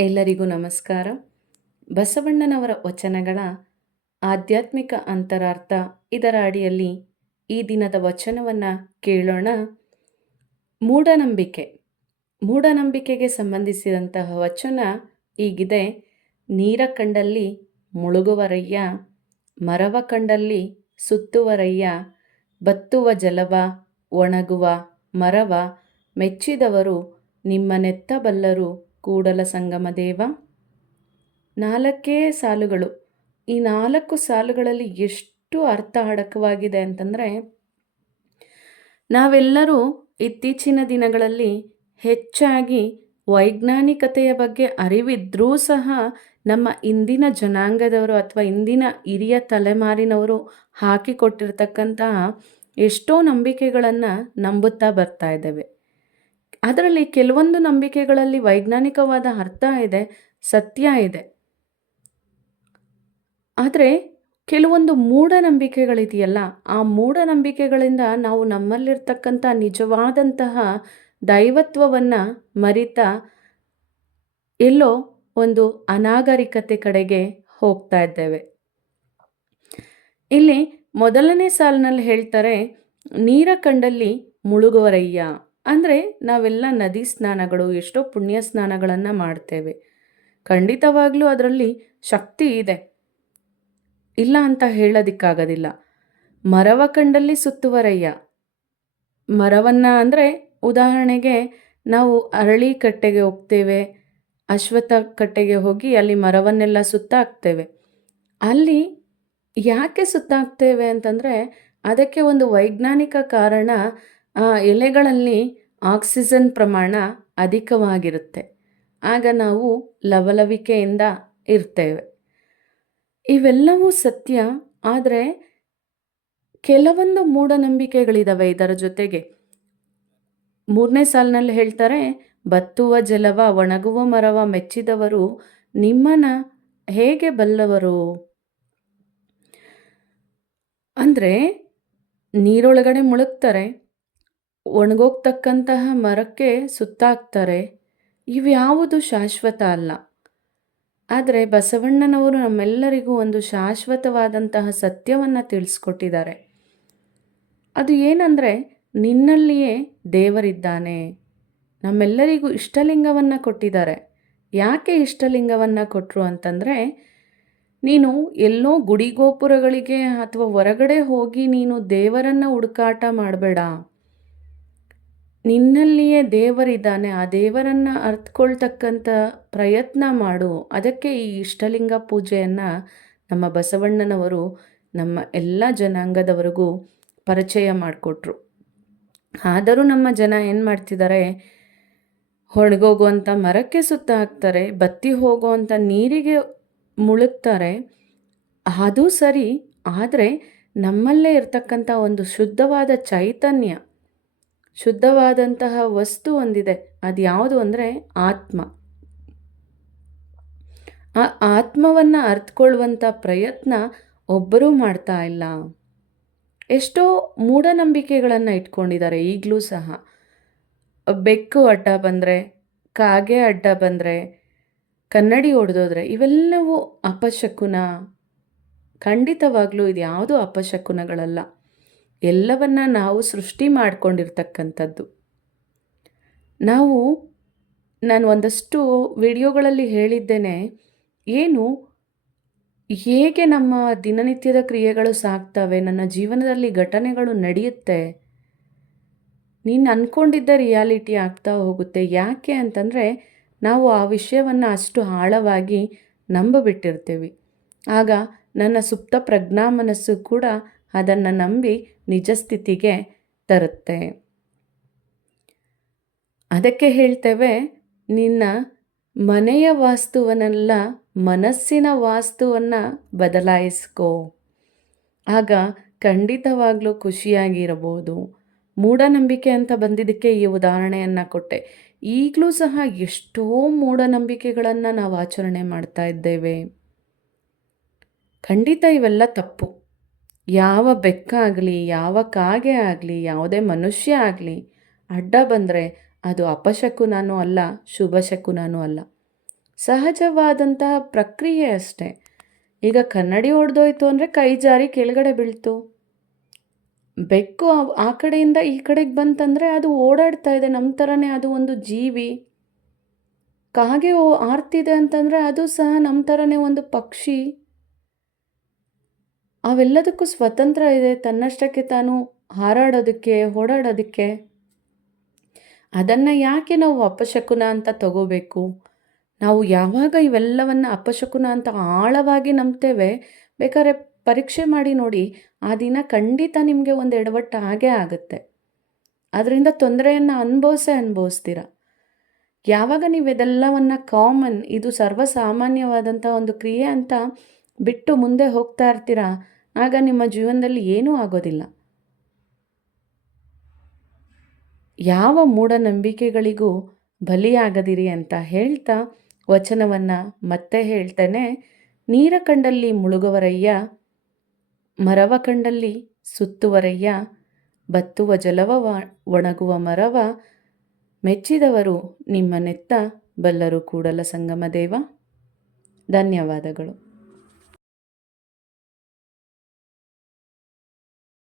ಎಲ್ಲರಿಗೂ ನಮಸ್ಕಾರ. ಬಸವಣ್ಣನವರ ವಚನಗಳ ಆಧ್ಯಾತ್ಮಿಕ ಅಂತರಾರ್ಥ ಇದರ ಅಡಿಯಲ್ಲಿ ಈ ದಿನದ ವಚನವನ್ನು ಕೇಳೋಣ. ಮೂಢನಂಬಿಕೆ. ಮೂಢನಂಬಿಕೆಗೆ ಸಂಬಂಧಿಸಿದಂತಹ ವಚನ ಈಗಿದೆ ನೀರ ಕಂಡಲ್ಲಿ ಮುಳುಗುವರಯ್ಯ ಮರವ ಕಂಡಲ್ಲಿ ಸುತ್ತುವರಯ್ಯ ಬತ್ತುವ ಜಲವ, ಒಣಗುವ ಮರವ, ಮೆಚ್ಚಿದವರು ನಿಮ್ಮನೆತ್ತಬಲ್ಲರು ಕೂಡಲ ಸಂಗಮ ದೇವ. ನಾಲ್ಕೇ ಸಾಲುಗಳು. ಈ ನಾಲ್ಕು ಸಾಲುಗಳಲ್ಲಿ ಎಷ್ಟು ಅರ್ಥ ಅಡಕವಾಗಿದೆ ಅಂತಂದರೆ, ನಾವೆಲ್ಲರೂ ಇತ್ತೀಚಿನ ದಿನಗಳಲ್ಲಿ ಹೆಚ್ಚಾಗಿ ವೈಜ್ಞಾನಿಕತೆಯ ಬಗ್ಗೆ ಅರಿವಿದ್ರೂ ಸಹ ನಮ್ಮ ಇಂದಿನ ಜನಾಂಗದವರು ಅಥವಾ ಇಂದಿನ ಹಿರಿಯ ತಲೆಮಾರಿನವರು ಹಾಕಿಕೊಟ್ಟಿರ್ತಕ್ಕಂತಹ ಎಷ್ಟೋ ನಂಬಿಕೆಗಳನ್ನು ನಂಬುತ್ತಾ ಬರ್ತಾ ಇದ್ದೇವೆ. ಅದರಲ್ಲಿ ಕೆಲವೊಂದು ನಂಬಿಕೆಗಳಲ್ಲಿ ವೈಜ್ಞಾನಿಕವಾದ ಅರ್ಥ ಇದೆ, ಸತ್ಯ ಇದೆ. ಆದರೆ ಕೆಲವೊಂದು ಮೂಢನಂಬಿಕೆಗಳಿದೆಯಲ್ಲ ಆ ಮೂಢನಂಬಿಕೆಗಳಿಂದ ನಾವು ನಮ್ಮಲ್ಲಿರ್ತಕ್ಕಂಥ ನಿಜವಾದಂತಹ ದೈವತ್ವವನ್ನು ಮರಿತಾ ಎಲ್ಲೋ ಒಂದು ಅನಾಗರಿಕತೆ ಕಡೆಗೆ ಹೋಗ್ತಾ ಇದ್ದೇವೆ. ಇಲ್ಲಿ ಮೊದಲನೇ ಸಾಲಿನಲ್ಲಿ ಹೇಳ್ತಾರೆ, ನೀರ ಕಂಡಲ್ಲಿ ಮುಳುಗುವರಯ್ಯ. ಅಂದರೆ ನಾವೆಲ್ಲ ನದಿ ಸ್ನಾನಗಳು, ಎಷ್ಟೋ ಪುಣ್ಯ ಸ್ನಾನಗಳನ್ನು ಮಾಡ್ತೇವೆ. ಖಂಡಿತವಾಗ್ಲೂ ಅದರಲ್ಲಿ ಶಕ್ತಿ ಇದೆ. ಇಲ್ಲ ಅಂತ ಹೇಳೋದಿಕ್ಕಾಗೋದಿಲ್ಲ. ಮರವ ಕಂಡಲ್ಲಿ ಸುತ್ತುವರಯ್ಯ ಮರವನ್ನು ಅಂದರೆ ಉದಾಹರಣೆಗೆ ನಾವು ಅರಳಿ ಕಟ್ಟೆಗೆ ಹೋಗ್ತೇವೆ ಅಶ್ವಥ ಕಟ್ಟೆಗೆ ಹೋಗಿ ಅಲ್ಲಿ ಮರವನ್ನೆಲ್ಲ ಸುತ್ತಾಕ್ತೇವೆ. ಅಲ್ಲಿ ಯಾಕೆ ಸುತ್ತಾಕ್ತೇವೆ ಅಂತಂದರೆ ಅದಕ್ಕೆ ಒಂದು ವೈಜ್ಞಾನಿಕ ಕಾರಣ ಎಲೆಗಳಲ್ಲಿ ಆಕ್ಸಿಜನ್ ಪ್ರಮಾಣ ಅಧಿಕವಾಗಿರುತ್ತೆ. ಆಗ ನಾವು ಲವಲವಿಕೆಯಿಂದ ಇರ್ತೇವೆ. ಇವೆಲ್ಲವೂ ಸತ್ಯ, ಆದರೆ ಕೆಲವೊಂದು ಮೂಢನಂಬಿಕೆಗಳಿದ್ದಾವೆ ಇದರ ಜೊತೆಗೆ. ಮೂರನೇ ಸಾಲಿನಲ್ಲಿ ಹೇಳ್ತಾರೆ, ಬತ್ತುವ ಜಲವ, ಒಣಗುವ ಮರವ ಮೆಚ್ಚಿದವರು ನಿಮ್ಮನ ಹೇಗೆ ಬಲ್ಲವರು? ಅಂದರೆ ನೀರೊಳಗಡೆ ಮುಳುಗ್ತಾರೆ. ಒಣಗೋಗ್ತಕ್ಕಂತಹ ಮರಕ್ಕೆ ಸುತ್ತಾಕ್ತಾರೆ. ಇವ್ಯಾವುದು ಶಾಶ್ವತ ಅಲ್ಲ. ಆದರೆ ಬಸವಣ್ಣನವರು ನಮ್ಮೆಲ್ಲರಿಗೂ ಒಂದು ಶಾಶ್ವತವಾದಂತಹ ಸತ್ಯವನ್ನು ತಿಳಿಸ್ಕೊಟ್ಟಿದ್ದಾರೆ. ಅದು ಏನಂದರೆ ನಿನ್ನಲ್ಲಿಯೇ ದೇವರಿದ್ದಾನೆ. ನಮ್ಮೆಲ್ಲರಿಗೂ ಇಷ್ಟಲಿಂಗವನ್ನು ಕೊಟ್ಟಿದ್ದಾರೆ. ಯಾಕೆ ಇಷ್ಟಲಿಂಗವನ್ನು ಕೊಟ್ಟರು ಅಂತಂದರೆ ನೀನು ಎಲ್ಲೋ ಗುಡಿಗೋಪುರಗಳಿಗೆ ಅಥವಾ ಹೊರಗಡೆ ಹೋಗಿ ನೀನು ದೇವರನ್ನು ಹುಡುಕಾಟ ಮಾಡಬೇಡ. ನಿನ್ನಲ್ಲಿಯೇ ದೇವರಿದ್ದಾನೆ, ಆ ದೇವರನ್ನು ಅರ್ಥಕೊಳ್ತಕ್ಕಂಥ ಪ್ರಯತ್ನ ಮಾಡು. ಅದಕ್ಕೆ ಈ ಇಷ್ಟಲಿಂಗ ಪೂಜೆಯನ್ನು ನಮ್ಮ ಬಸವಣ್ಣನವರು, ನಮ್ಮ ಎಲ್ಲ ಜನಾಂಗದವರಿಗೂ ಪರಿಚಯ ಮಾಡಿಕೊಟ್ರು. ಆದರೂ ನಮ್ಮ ಜನ ಏನು ಮಾಡ್ತಿದ್ದಾರೆ ಹೊಣಗೋಗುವಂಥ ಮರಕ್ಕೆ ಸುತ್ತ ಹಾಕ್ತಾರೆ, ಬತ್ತಿ ಹೋಗುವಂಥ ನೀರಿಗೆ ಮುಳುಗ್ತಾರೆ. ಅದು ಸರಿ, ಆದರೆ ನಮ್ಮಲ್ಲೇ ಇರ್ತಕ್ಕಂಥ ಒಂದು ಶುದ್ಧವಾದ ಚೈತನ್ಯ ಶುದ್ಧವಾದಂತಹ ವಸ್ತು ಒಂದಿದೆ. ಅದು ಯಾವುದು ಅಂದರೆ ಆತ್ಮ. ಆ ಆತ್ಮವನ್ನು ಅರ್ಥಕೊಳ್ಳುವಂಥ ಪ್ರಯತ್ನ ಒಬ್ಬರೂ ಮಾಡ್ತಾ ಇಲ್ಲ. ಎಷ್ಟೋ ಮೂಢನಂಬಿಕೆಗಳನ್ನು ಇಟ್ಕೊಂಡಿದ್ದಾರೆ, ಈಗಲೂ ಸಹ. ಬೆಕ್ಕು ಅಡ್ಡ ಬಂದರೆ, ಕಾಗೆ ಅಡ್ಡ ಬಂದರೆ, ಕನ್ನಡಿ ಹೊಡೆದೋದ್ರೆ ಇವೆಲ್ಲವೂ ಅಪಶಕುನ. ಖಂಡಿತವಾಗ್ಲೂ ಇದು ಯಾವುದೂ ಅಪಶಕುನಗಳಲ್ಲ. ಎಲ್ಲವನ್ನ ನಾವು ಸೃಷ್ಟಿ ಮಾಡಿಕೊಂಡಿರ್ತಕ್ಕಂಥದ್ದು. ನಾವು, ನಾನು ಒಂದಷ್ಟು ವಿಡಿಯೋಗಳಲ್ಲಿ ಹೇಳಿದ್ದೇನೆ, ಏನು, ಹೇಗೆ ನಮ್ಮ ದಿನನಿತ್ಯದ ಕ್ರಿಯೆಗಳು ಸಾಗ್ತವೆ, ನನ್ನ ಜೀವನದಲ್ಲಿ ಘಟನೆಗಳು ನಡೆಯುತ್ತೆ, ನೀನು ಅಂದ್ಕೊಂಡಿದ್ದ ರಿಯಾಲಿಟಿ ಆಗ್ತಾ ಹೋಗುತ್ತೆ, ಯಾಕೆ ಅಂತಂದರೆ ನಾವು ಆ ವಿಷಯವನ್ನು ಅಷ್ಟು ಆಳವಾಗಿ ನಂಬಿಬಿಟ್ಟಿರ್ತೀವಿ. ಆಗ ನನ್ನ ಸುಪ್ತ ಪ್ರಜ್ಞಾ ಮನಸ್ಸು ಕೂಡ ಅದನ್ನು ನಂಬಿ ನಿಜ ಸ್ಥಿತಿಗೆ ತರುತ್ತೆ. ಅದಕ್ಕೆ ಹೇಳ್ತೇವೆ, ನಿನ್ನ ಮನೆಯ ವಾಸ್ತುವನ್ನೆಲ್ಲ ಮನಸ್ಸಿನ ವಾಸ್ತುವನ್ನು ಬದಲಾಯಿಸ್ಕೋ. ಆಗ ಖಂಡಿತವಾಗ್ಲೂ ಖುಷಿಯಾಗಿರಬಹುದು. ಮೂಢನಂಬಿಕೆ ಅಂತ ಬಂದಿದ್ದಕ್ಕೆ ಈ ಉದಾಹರಣೆಯನ್ನು ಕೊಟ್ಟೆ. ಈಗಲೂ ಸಹ ಎಷ್ಟೋ ಮೂಢನಂಬಿಕೆಗಳನ್ನು ನಾವು ಆಚರಣೆ ಮಾಡ್ತಾ ಇದ್ದೇವೆ. ಖಂಡಿತ ಇವೆಲ್ಲ ತಪ್ಪು. ಯಾವ ಬೆಕ್ಕ ಆಗಲಿ, ಯಾವ ಕಾಗೆ ಆಗಲಿ, ಯಾವುದೇ ಮನುಷ್ಯ ಆಗಲಿ, ಅಡ್ಡ ಬಂದರೆ ಅದು ಅಪಶಕುನೂ ಅಲ್ಲ ಶುಭ ಶಕುನೂ ಅಲ್ಲ. ಸಹಜವಾದಂತಹ ಪ್ರಕ್ರಿಯೆ ಅಷ್ಟೆ. ಈಗ ಕನ್ನಡಿ ಹೊಡೆದೋಯ್ತು ಅಂದರೆ ಕೈ ಜಾರಿ ಕೆಳಗಡೆ ಬೀಳ್ತು. ಬೆಕ್ಕು ಆ- ಕಡೆಯಿಂದ ಈ ಕಡೆಗೆ ಬಂತಂದರೆ ಅದು ಓಡಾಡ್ತಾ ಇದೆ. ನಮ್ಮ ಥರನೇ ಅದು ಒಂದು ಜೀವಿ. ಕಾಗೆ ಆರ್ತಿದೆ ಅಂತಂದರೆ ಅದು ಸಹ ನಮ್ಮ ಥರನೇ ಒಂದು ಪಕ್ಷಿ. ಅವೆಲ್ಲದಕ್ಕೂ ಸ್ವತಂತ್ರ ಇದೆ. ತನ್ನಷ್ಟಕ್ಕೆ ತಾನು ಹಾರಾಡೋದಕ್ಕೆ, ಓಡಾಡೋದಕ್ಕೆ. ಅದನ್ನು ಯಾಕೆ ನಾವು ಅಪಶಕುನ ಅಂತ ತಗೋಬೇಕು? ನಾವು ಯಾವಾಗ ಇವೆಲ್ಲವನ್ನು ಅಪಶಕುನ ಅಂತ ಆಳವಾಗಿ ನಂಬ್ತೇವೆ? ಬೇಕಾದ್ರೆ ಪರೀಕ್ಷೆ ಮಾಡಿ ನೋಡಿ. ಆ ದಿನ ಖಂಡಿತ ನಿಮಗೆ ಒಂದು ಎಡವಟ್ಟು ಆಗೇ ಆಗುತ್ತೆ. ಅದರಿಂದ ತೊಂದರೆಯನ್ನು ಅನುಭವಿಸೇ ಅನುಭವಿಸ್ತೀರ? ಯಾವಾಗ ನೀವು ಇದೆಲ್ಲವನ್ನು ಕಾಮನ್ ಇದು ಸರ್ವಸಾಮಾನ್ಯವಾದಂಥ ಒಂದು ಕ್ರಿಯೆ ಅಂತ ಬಿಟ್ಟು ಮುಂದೆ ಹೋಗ್ತಾ ಇರ್ತೀರಾ? ಆಗ ನಿಮ್ಮ ಜೀವನದಲ್ಲಿ ಏನೂ ಆಗೋದಿಲ್ಲ. ಯಾವ ಮೂಢನಂಬಿಕೆಗಳಿಗೂ ಬಲಿಯಾಗದಿರಿ ಅಂತ ಹೇಳ್ತಾ ವಚನವನ್ನು ಮತ್ತೆ ಹೇಳ್ತೇನೆ. ನೀರ ಕಂಡಲ್ಲಿ ಮುಳುಗುವರಯ್ಯ ಮರವ ಕಂಡಲ್ಲಿ ಸುತ್ತುವರಯ್ಯ, ಬತ್ತುವ ಜಲವ ಒಣಗುವ ಮರವ, ಮೆಚ್ಚಿದವರು ನಿಮ್ಮ ನೆತ್ತ, ಬಲ್ಲರು ಕೂಡಲ ಸಂಗಮ ದೇವ. ಧನ್ಯವಾದಗಳು.